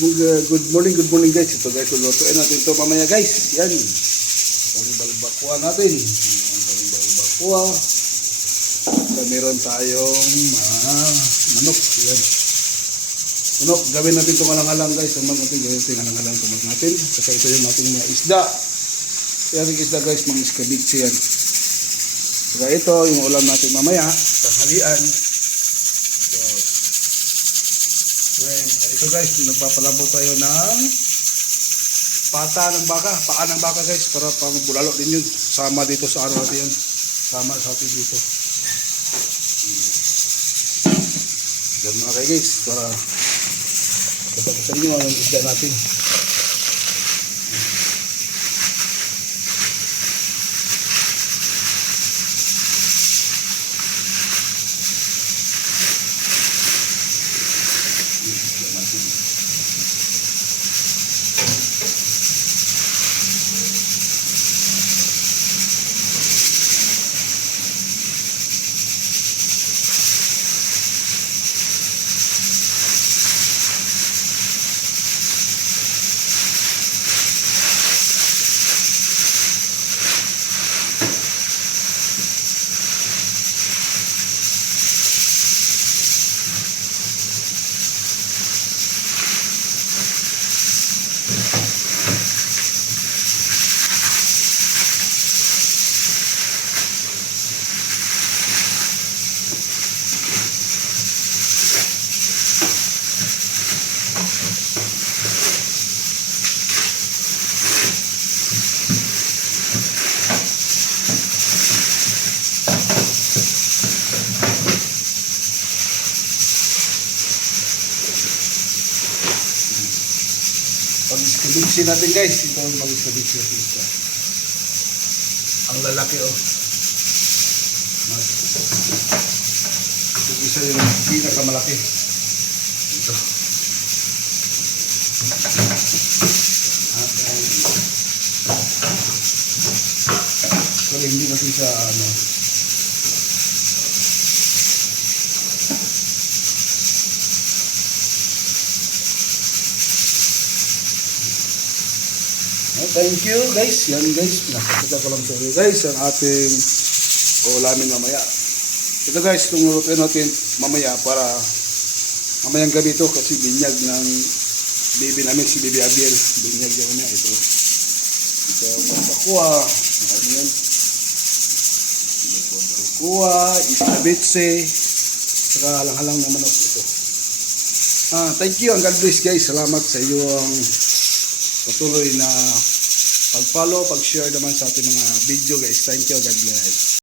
good morning guys. Ito guys, lulutuin natin ito mamaya guys. Yan. Ang balbakwa natin. Ang balbakwa. Meron tayong manok. Yan. Manok, gawin natin itong alang-alang guys. Ang natin gawin natin alang-alang tumak natin. Kasi ito yung ating mga isda. Yan yung isda guys, mga iskabitsi yan. Saka ito yung ulam natin mamaya. Tanghalian. Ito guys, nagpapalabo tayo ng paa ng baka guys, para pang bulalo din yun. Sama dito sa ano natin yun. Sama sa atin dito. Yan mga kayo guys, para katapusan nyo ang isda natin. Pag-iskabitsi natin guys, ito yung pag-iskabitsi natin. Ang lalaki oh. Ito isa yung pinakamalaki. Ito. Pero hindi natin siya ano. Thank you guys. Yan guys, pinakita ko lang sa inyo guys ang ating ulamin mamaya. Ito guys, itong lutuin natin mamaya para mamayang gabi ito kasi binyag ng baby namin, si Baby Abiel. Binyag yan niya. Ito barbacoa. Ano yan? Barbacoa, iskabitse, saka halang-halang na manok ito. Thank you and God bless guys. Salamat sa iyo ang patuloy na pag-follow, pag-share naman sa ating mga video guys. Thank you, God bless.